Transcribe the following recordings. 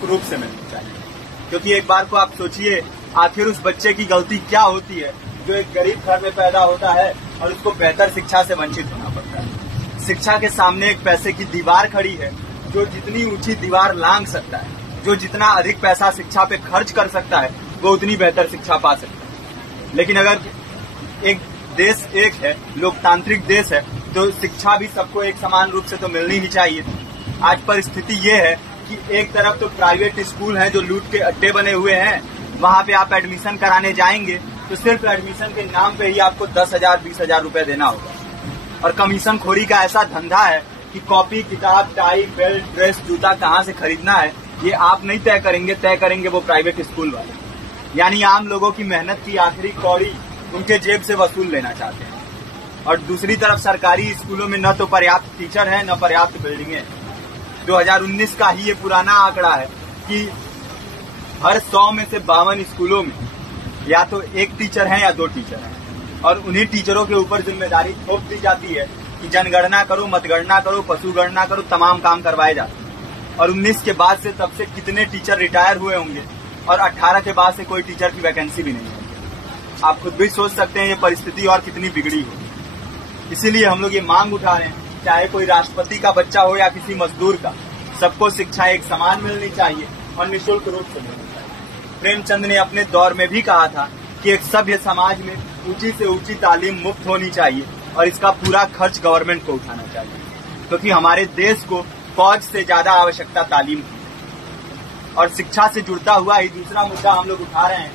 निःशुल्क रूप से मिलनी चाहिए। क्योंकि एक बार को आप सोचिए, आखिर उस बच्चे की गलती क्या होती है जो एक गरीब घर में पैदा होता है और उसको बेहतर शिक्षा से वंचित होना पड़ता है। शिक्षा के सामने एक पैसे की दीवार खड़ी है, जो जितनी ऊंची दीवार लांघ सकता है, जो जितना अधिक पैसा शिक्षा पे खर्च कर सकता है, वो उतनी बेहतर शिक्षा पा सकता है। लेकिन अगर एक देश एक है, लोकतांत्रिक देश है, तो शिक्षा भी सबको एक समान रूप से तो मिलनी ही चाहिए। आज परिस्थिति ये है कि एक तरफ तो प्राइवेट स्कूल हैं जो लूट के अड्डे बने हुए हैं, वहां पे आप एडमिशन कराने जाएंगे तो सिर्फ एडमिशन के नाम पे ही आपको 10,000 20,000 रुपए देना होगा। और कमीशन खोरी का ऐसा धंधा है कि कॉपी, किताब, टाई, बेल्ट, ड्रेस, जूता कहाँ से खरीदना है ये आप नहीं तय करेंगे वो प्राइवेट स्कूल वाले। यानी आम लोगों की मेहनत की आखिरी कौड़ी उनके जेब से वसूल लेना चाहते हैं। और दूसरी तरफ सरकारी स्कूलों में न तो पर्याप्त टीचर है, न पर्याप्त बिल्डिंगें। 2019 का ही ये पुराना आंकड़ा है कि हर 100 में से 52 स्कूलों में या तो एक टीचर है या 2 टीचर हैं। और उन्हीं टीचरों के ऊपर जिम्मेदारी थोप दी जाती है कि जनगणना करो, मतगणना करो, पशु गणना करो, तमाम काम करवाए जाते हैं। और 19 के बाद से तब से कितने टीचर रिटायर हुए होंगे और 18 के बाद से कोई टीचर की वैकेंसी भी नहीं है। आप खुद भी सोच सकते हैं ये परिस्थिति और कितनी बिगड़ी हो। इसीलिए हम लोग ये मांग उठा रहे हैं, चाहे कोई राष्ट्रपति का बच्चा हो या किसी मजदूर का, सबको शिक्षा एक समान मिलनी चाहिए और निःशुल्क रूप से मिलनी चाहिए। प्रेमचंद ने अपने दौर में भी कहा था कि एक सभ्य समाज में ऊंची से ऊंची तालीम मुफ्त होनी चाहिए और इसका पूरा खर्च गवर्नमेंट को उठाना चाहिए, क्योंकि हमारे देश को फौज से ज्यादा आवश्यकता तालीम की। और शिक्षा से जुड़ता हुआ ही दूसरा मुद्दा हम लोग उठा रहे हैं।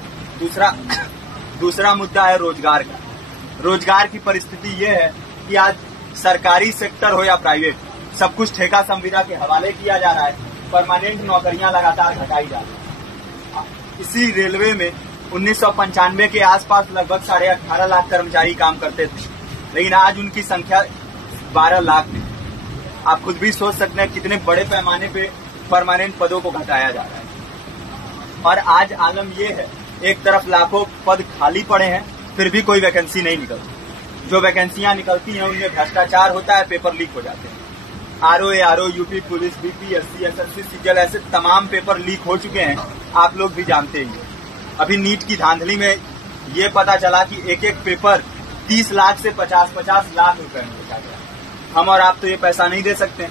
दूसरा मुद्दा है रोजगार का। रोजगार की परिस्थिति ये है कि आज सरकारी सेक्टर हो या प्राइवेट, सब कुछ ठेका संविदा के हवाले किया जा रहा है। परमानेंट नौकरियां लगातार घटाई जा रही है। इसी रेलवे में 1995 के आसपास लगभग 18.5 लाख कर्मचारी काम करते थे, लेकिन आज उनकी संख्या 12 लाख है। आप खुद भी सोच सकते हैं कितने बड़े पैमाने पे परमानेंट पदों को घटाया जा रहा है। और आज आलम ये है, एक तरफ लाखों पद खाली पड़े हैं, फिर भी कोई वैकेंसी नहीं निकलती। जो वैकेंसियां निकलती हैं उनमें भ्रष्टाचार होता है, पेपर लीक हो जाते हैं। RO, UP police, BPSC, SSC, CGL, ऐसे तमाम पेपर लीक हो चुके हैं, आप लोग भी जानते ही हैं। अभी नीट की धांधली में ये पता चला कि एक एक पेपर 30 लाख से 50-50 लाख रुपए में बेचा गया। हम और आप तो ये पैसा नहीं दे सकते।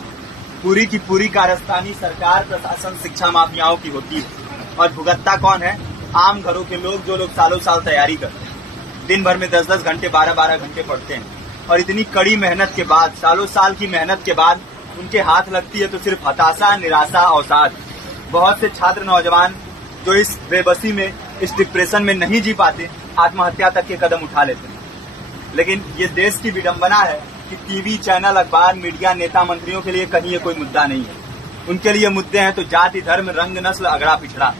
पूरी की पूरी कारस्तानी सरकार, प्रशासन, शिक्षा माफियाओं की होती है। और भुगतता कौन है? आम घरों के लोग, जो लोग सालों साल तैयारी करते हैं, दिन भर में 10-10 घंटे, 12-12 घंटे पढ़ते हैं। और इतनी कड़ी मेहनत के बाद, सालों साल की मेहनत के बाद उनके हाथ लगती है तो सिर्फ हताशा, निराशा, अवसाद। बहुत से छात्र नौजवान जो इस बेबसी में, इस डिप्रेशन में नहीं जी पाते, आत्महत्या तक के कदम उठा लेते हैं। लेकिन ये देश की विडंबना है कि टीवी चैनल, अखबार, मीडिया, नेता, मंत्रियों के लिए कहीं ये कोई मुद्दा नहीं है। उनके लिए मुद्दे हैं तो जाति, धर्म, रंग, नस्ल, अगड़ा पिछड़ा।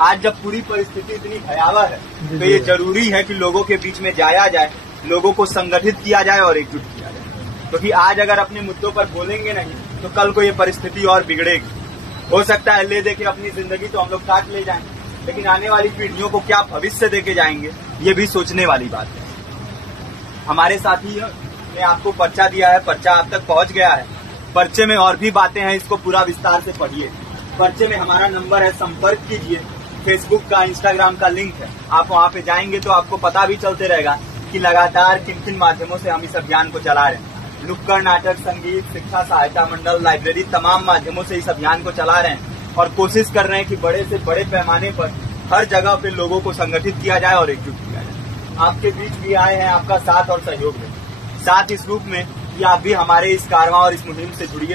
आज जब पूरी परिस्थिति इतनी भयावह है तो ये जरूरी है कि लोगों के बीच में जाया जाए, लोगों को संगठित किया जाए और एकजुट किया जाए। क्योंकि आज अगर अपने मुद्दों पर बोलेंगे नहीं तो कल को ये परिस्थिति और बिगड़ेगी। हो सकता है ले दे के अपनी जिंदगी तो हम लोग काट ले जाएंगे, लेकिन आने वाली पीढ़ियों को क्या भविष्य देके जाएंगे, ये भी सोचने वाली बात है। हमारे साथी ने आपको पर्चा दिया है, पर्चा आप तक पहुंच गया है। पर्चे में और भी बातें हैं, इसको पूरा विस्तार से पढ़िए। पर्चे में हमारा नंबर है, संपर्क कीजिए। फेसबुक का, इंस्टाग्राम का लिंक है, आप वहां पे जाएंगे तो आपको पता भी चलते रहेगा कि लगातार किन किन माध्यमों से हम इस अभियान को चला रहे हैं। नुक्कड़ नाटक, संगीत, शिक्षा सहायता मंडल, लाइब्रेरी, तमाम माध्यमों से इस अभियान को चला रहे हैं और कोशिश कर रहे हैं कि बड़े से बड़े पैमाने पर हर जगह पे लोगों को संगठित किया जाए और एकजुट किया जाए। आपके बीच भी आए हैं, आपका साथ और सहयोग है। साथ इस रूप में कि आप भी हमारे इस कारवां और इस मुहिम से जुड़िए।